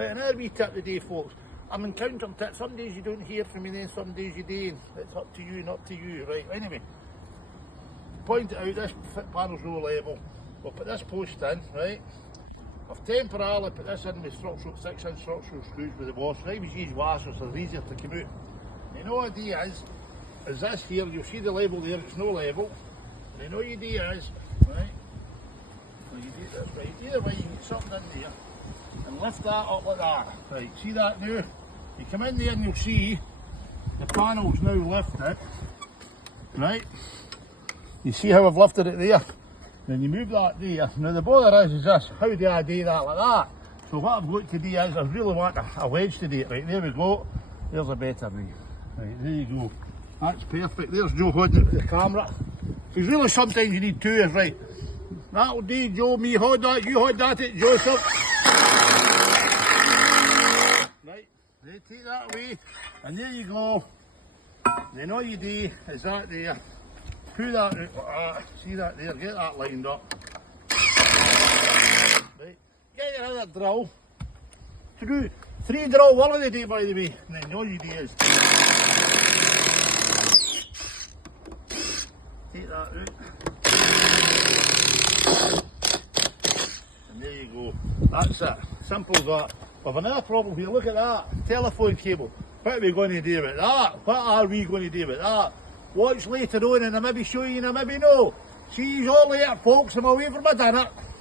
Right, another wee tip today, folks. I'm encountering tips. Some days you don't hear from me, then some days you do. It's up to you, not to you. Right, anyway. Point it out, this panel's no level. We'll put this post in, right? I've temporarily put this in with structural 6-inch structural screws with the washer. I always use washers, so they're easier to come out. And the idea is this here, you'll see the level there, it's no level. And the idea is, right, well, you do this right, either way you can get something in there and lift that up like that. Right, see that now? You come in there and you'll see the panel's now lifted, right? You see how I've lifted it there? Then you move that there. Now the bother is this, how do I do that like that? So what I've got to do is, I really want a wedge to do it. Right, there we go. There's a better way. Right, there you go. That's perfect. There's Joe holding it with the camera. Because really sometimes you need two, is right. That'll do, Joe, me hold that, you hold that, it, Joseph. Right, then take that away, and there you go. Then all you do is that there, pull that out like that, see that there, get that lined up. Right, get your other drill. Three drill one of the day, by the way, and then all you do is take that out. And there you go. That's it. Simple as that. We've another problem here. Look at that. Telephone cable. What are we going to do with that? What are we going to do with that? Watch later on and I maybe show you and I maybe no. See you all later, folks. I'm away for my dinner.